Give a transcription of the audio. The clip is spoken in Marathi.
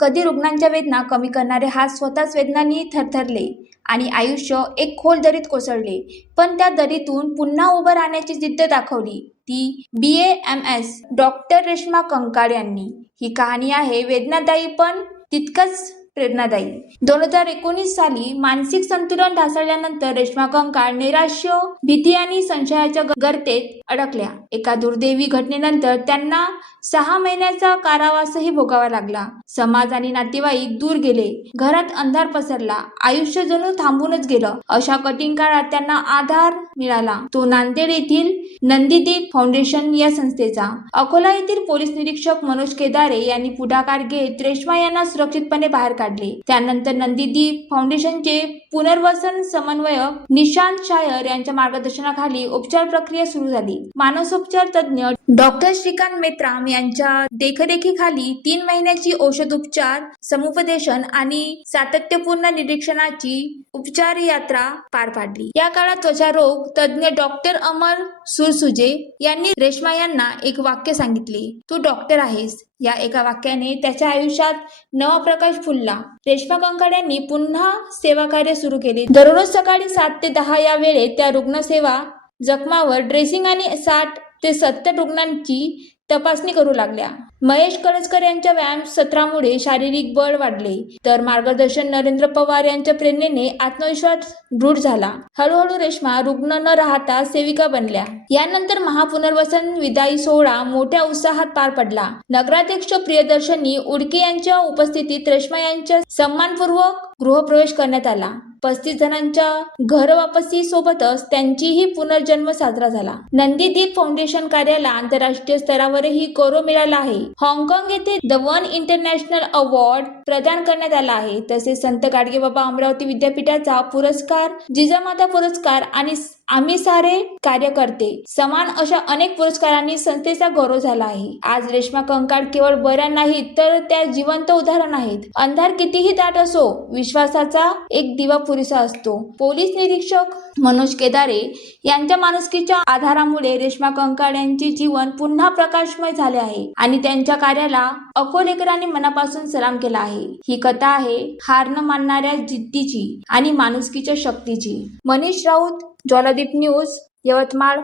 कधी रुग्णांच्या वेदना कमी करणारे हात स्वतःच वेदनांनी थरथरले आणि आयुष्य एक खोल दरीत कोसळले. पण त्या दरीतून पुन्हा उभं राहण्याची जिद्द दाखवली ती BAMS डॉक्टर रेश्मा कंकाळ यांनी. ही कहाणी आहे वेदनादायी पण तितकंच प्रेरणादायी. 2019 साली मानसिक संतुलन ढासळल्यानंतर रेश्मा कंकाळ नैराश्य, भीती आणि संशयाच्या गर्तेत अडकल्या. एका दुर्दैवी घटनेनंतर त्यांना 6 महिन्याचा कारावासही भोगावा लागला. समाज आणि नातेवाईक दूर गेले, घरात अंधार पसरला, आयुष्य जणू थांबूनच गेलं. अशा कठीण काळात त्यांना आधार मिळाला तो नांदेड येथील नंदीदीप फाउंडेशन या संस्थेचा. अकोला येथील पोलीस निरीक्षक मनोज केदारे यांनी पुढाकार घेत रेश्मा यांना सुरक्षितपणे बाहेर काढले. त्यानंतर नंदीदीप फाउंडेशनचे पुनर्वसन समन्वयक निशांत शायर यांच्या मार्गदर्शनाखाली उपचार प्रक्रिया सुरू झाली. मानसोपचार तज्ञ डॉक्टर श्रीकांत मेत्राम यांच्या देखरेखीखाली 3 महिन्याची औषधोपचार, समुपदेशन आणि सातत्यपूर्ण निरीक्षणाची उपचार यात्रा पार पाडली. या काळात त्वचारोग तज्ञ डॉक्टर अमर सुरसुजे यांनी रेश्मा यांना एक वाक्य सांगितले, तू डॉक्टर आहेस. या एका वाक्याने त्याच्या आयुष्यात नवा प्रकाश फुलला. रेश्मा कंकाळ यांनी पुन्हा सेवाकार्य सुरू केले. दररोज सकाळी 7 ते 10 या वेळेत त्या रुग्णसेवा जखमावर ड्रेसिंग आणि 60 ते 70 रुग्णांची तपासणी करू लागल्या. महेश कळसकर यांच्या व्यायाम सत्रामुळे शारीरिक बळ वाढले, तर मार्गदर्शन नरेंद्र पवार यांच्या प्रेरणेने आत्मविश्वास दृढ झाला. हळूहळू रेश्मा रुग्ण न राहता सेविका बनल्या. यानंतर महापुनर्वसन विदाई सोहळा मोठ्या उत्साहात पार पडला. नगराध्यक्ष प्रियदर्शनी उडके यांच्या उपस्थितीत रेश्मा यांच्या सन्मानपूर्वक गृहप्रवेश करण्यात आला. 35 जणांच्या घरवापसी सोबतच त्यांचीही पुनर्जन्म साजरा झाला. नंदीदीप फाउंडेशन कार्याला आंतरराष्ट्रीय स्तरावरही गौरव मिळाला आहे. हाँगकाँग येथे द वन इंटरनॅशनल अवॉर्ड प्रदान करण्यात आला आहे. तसेच संत गाडगेबाबा अमरावती विद्यापीठाचा पुरस्कार, जिजामाता पुरस्कार आणि आम्ही सारे कार्यकर्ते समान अशा अनेक पुरस्कारांनी संस्थेचा गौरव झाला आहे. आज रेश्मा कंकाळ केवळ बऱ्या नाहीत, तर त्या जिवंत उदाहरण आहेत. अंधार कितीही दाट असो, विश्वासाचा एक दिवा पुरेसा असतो. पोलीस निरीक्षक मनोज केदारे यांच्या माणुसकीच्या आधारामुळे रेश्मा कंकाळ यांचे जीवन पुन्हा प्रकाशमय झाले आहे आणि त्यांच्या कार्याला अकोलेकरांनी मनापासून सलाम केला आहे. ही कथा आहे हार न मानणाऱ्या जिद्दीची आणि माणुसकीच्या शक्तीची. मनीष राऊत, ज्वालादीप न्यूज, यवतमाळ.